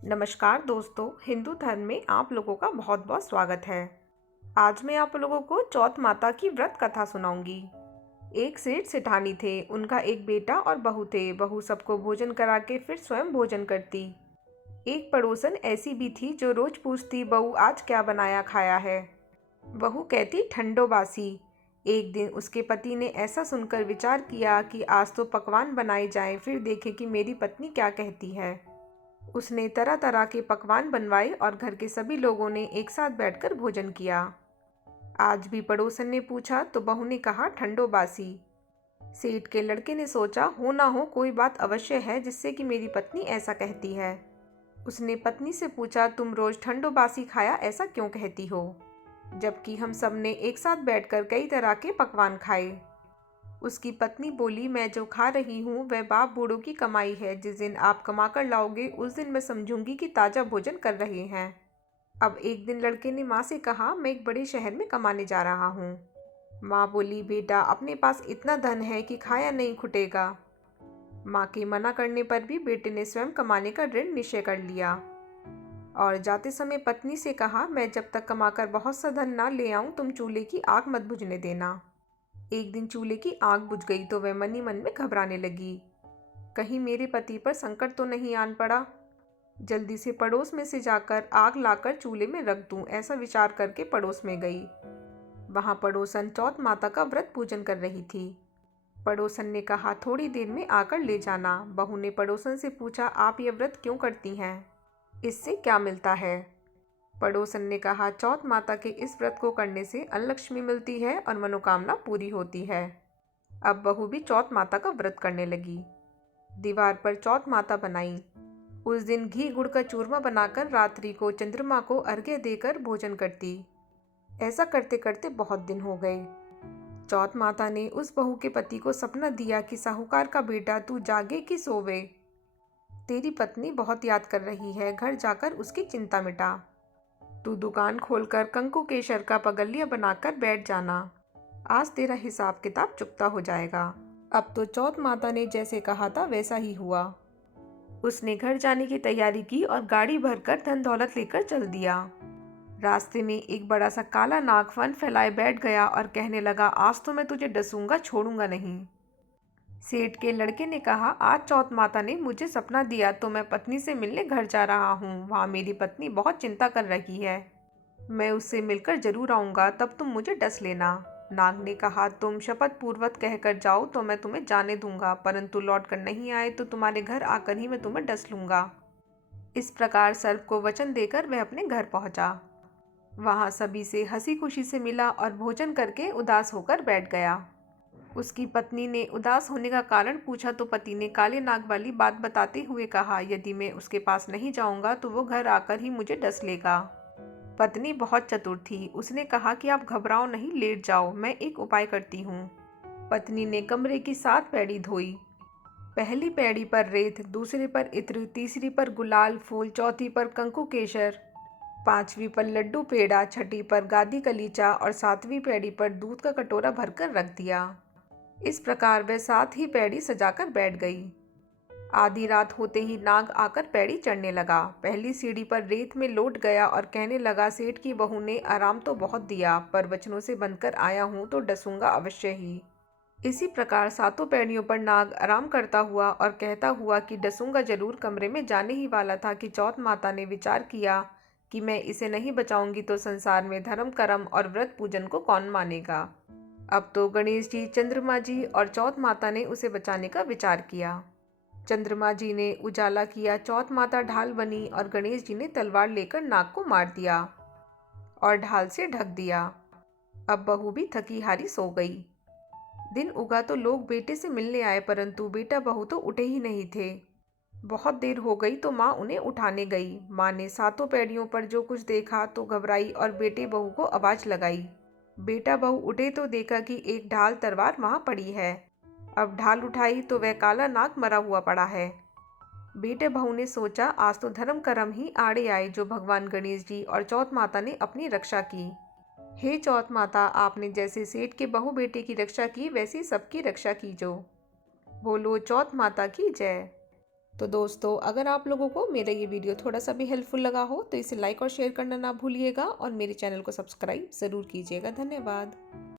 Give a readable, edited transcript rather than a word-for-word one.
नमस्कार दोस्तों, हिंदू धर्म में आप लोगों का बहुत बहुत स्वागत है। आज मैं आप लोगों को चौथ माता की व्रत कथा सुनाऊंगी। एक सेठ सेठानी थे, उनका एक बेटा और बहू थे। बहू सबको भोजन करा के फिर स्वयं भोजन करती। एक पड़ोसन ऐसी भी थी जो रोज पूछती, बहू आज क्या बनाया खाया है। बहू कहती ठंडो बासी। एक दिन उसके पति ने ऐसा सुनकर विचार किया कि आज तो पकवान बनाए जाएं, फिर देखे कि मेरी पत्नी क्या कहती है। उसने तरह तरह के पकवान बनवाए और घर के सभी लोगों ने एक साथ बैठकर भोजन किया। आज भी पड़ोसन ने पूछा तो बहू ने कहा ठंडो बासी। सेठ के लड़के ने सोचा, हो ना हो कोई बात अवश्य है जिससे कि मेरी पत्नी ऐसा कहती है। उसने पत्नी से पूछा, तुम रोज ठंडो बासी खाया ऐसा क्यों कहती हो, जबकि हम सब ने एक साथ बैठकर कई तरह के पकवान खाए। उसकी पत्नी बोली, मैं जो खा रही हूँ वह बाप बूढ़ों की कमाई है। जिस दिन आप कमा कर लाओगे उस दिन मैं समझूंगी कि ताज़ा भोजन कर रहे हैं। अब एक दिन लड़के ने माँ से कहा, मैं एक बड़े शहर में कमाने जा रहा हूँ। माँ बोली, बेटा अपने पास इतना धन है कि खाया नहीं खुटेगा। माँ के मना करने पर भी बेटे ने स्वयं कमाने का दृढ़ निश्चय कर लिया और जाते समय पत्नी से कहा, मैं जब तक कमाकर बहुत सा धन ना ले आऊं तुम चूल्हे की आग मत बुझने देना। एक दिन चूल्हे की आग बुझ गई तो वह मन ही मन में घबराने लगी। कहीं मेरे पति पर संकट तो नहीं आन पड़ा। जल्दी से पड़ोस में से जाकर आग लाकर चूल्हे में रख दूं, ऐसा विचार करके पड़ोस में गई। वहां पड़ोसन चौथ माता का व्रत पूजन कर रही थी। पड़ोसन ने कहा, थोड़ी देर में आकर ले जाना। बहू ने पड़ोसन से पूछा, आप ये व्रत क्यों करती हैं, इससे क्या मिलता है। पड़ोसन ने कहा, चौथ माता के इस व्रत को करने से अनलक्ष्मी मिलती है और मनोकामना पूरी होती है। अब बहू भी चौथ माता का व्रत करने लगी। दीवार पर चौथ माता बनाई। उस दिन घी गुड़ का चूरमा बनाकर रात्रि को चंद्रमा को अर्घ्य देकर भोजन करती। ऐसा करते करते बहुत दिन हो गए। चौथ माता ने उस बहू के पति को सपना दिया कि साहूकार का बेटा तू जागे कि सोवे, तेरी पत्नी बहुत याद कर रही है, घर जाकर उसकी चिंता मिटा। तू दुकान खोलकर कंकु केशर का पगलिया बनाकर बैठ जाना, आज तेरा हिसाब किताब चुकता हो जाएगा। अब तो चौथ माता ने जैसे कहा था वैसा ही हुआ। उसने घर जाने की तैयारी की और गाड़ी भरकर धन दौलत लेकर चल दिया। रास्ते में एक बड़ा सा काला नाग फन फैलाए बैठ गया और कहने लगा, आज तो मैं तुझे डसूंगा छोड़ूंगा नहीं। सेठ के लड़के ने कहा, आज चौथ माता ने मुझे सपना दिया तो मैं पत्नी से मिलने घर जा रहा हूँ। वहाँ मेरी पत्नी बहुत चिंता कर रही है, मैं उससे मिलकर जरूर आऊँगा, तब तुम मुझे डस लेना। नाग ने कहा, तुम शपथ पूर्वक कहकर जाओ तो मैं तुम्हें जाने दूंगा, परंतु लौट कर नहीं आए तो तुम्हारे घर आकर ही मैं तुम्हें डस लूंगा। इस प्रकार सर्प को वचन देकर वह अपने घर पहुंचा। वहां सभी से हंसी खुशी से मिला और भोजन करके उदास होकर बैठ गया। उसकी पत्नी ने उदास होने का कारण पूछा तो पति ने काले नाग वाली बात बताते हुए कहा, यदि मैं उसके पास नहीं जाऊंगा तो वो घर आकर ही मुझे डस लेगा। पत्नी बहुत चतुर थी, उसने कहा कि आप घबराओ नहीं, लेट जाओ, मैं एक उपाय करती हूँ। पत्नी ने कमरे की 7 पैड़ी धोई। पहली पैड़ी पर रेत, दूसरे पर इत्र, तीसरी पर गुलाल फूल, चौथी पर कंकु केशर, पांचवी पर लड्डू पेड़ा, छठी पर गादी कलीचा और 7वीं पैड़ी पर दूध का कटोरा भरकर रख दिया। इस प्रकार वह 7 ही पैड़ी सजाकर बैठ गई। आधी रात होते ही नाग आकर पैड़ी चढ़ने लगा। पहली सीढ़ी पर रेत में लौट गया और कहने लगा, सेठ की बहू ने आराम तो बहुत दिया, पर वचनों से बनकर आया हूँ तो डसूंगा अवश्य ही। इसी प्रकार 7 पैड़ियों पर नाग आराम करता हुआ और कहता हुआ कि डसूंगा जरूर कमरे में जाने ही वाला था कि चौथ माता ने विचार किया कि मैं इसे नहीं बचाऊंगी तो संसार में धर्म कर्म और व्रत पूजन को कौन मानेगा। अब तो गणेश जी, चंद्रमा जी और चौथ माता ने उसे बचाने का विचार किया। चंद्रमा जी ने उजाला किया, चौथ माता ढाल बनी और गणेश जी ने तलवार लेकर नाग को मार दिया और ढाल से ढक दिया। अब बहू भी थकी हारी सो गई। दिन उगा तो लोग बेटे से मिलने आए, परंतु बेटा बहू तो उठे ही नहीं थे। बहुत देर हो गई तो माँ उन्हें उठाने गई। माँ ने 7 पैड़ियों पर जो कुछ देखा तो घबराई और बेटे बहू को आवाज लगाई। बेटा बहू उठे तो देखा कि एक ढाल तलवार वहां पड़ी है। अब ढाल उठाई तो वह काला नाग मरा हुआ पड़ा है। बेटे बहू ने सोचा, आज तो धर्म कर्म ही आड़े आए जो भगवान गणेश जी और चौथ माता ने अपनी रक्षा की। हे चौथ माता, आपने जैसे सेठ के बहू बेटे की रक्षा की वैसी सबकी रक्षा कीजो। बोलो चौथ माता की जय। तो दोस्तों, अगर आप लोगों को मेरा ये वीडियो थोड़ा सा भी हेल्पफुल लगा हो तो इसे लाइक और शेयर करना ना भूलिएगा और मेरे चैनल को सब्सक्राइब ज़रूर कीजिएगा। धन्यवाद।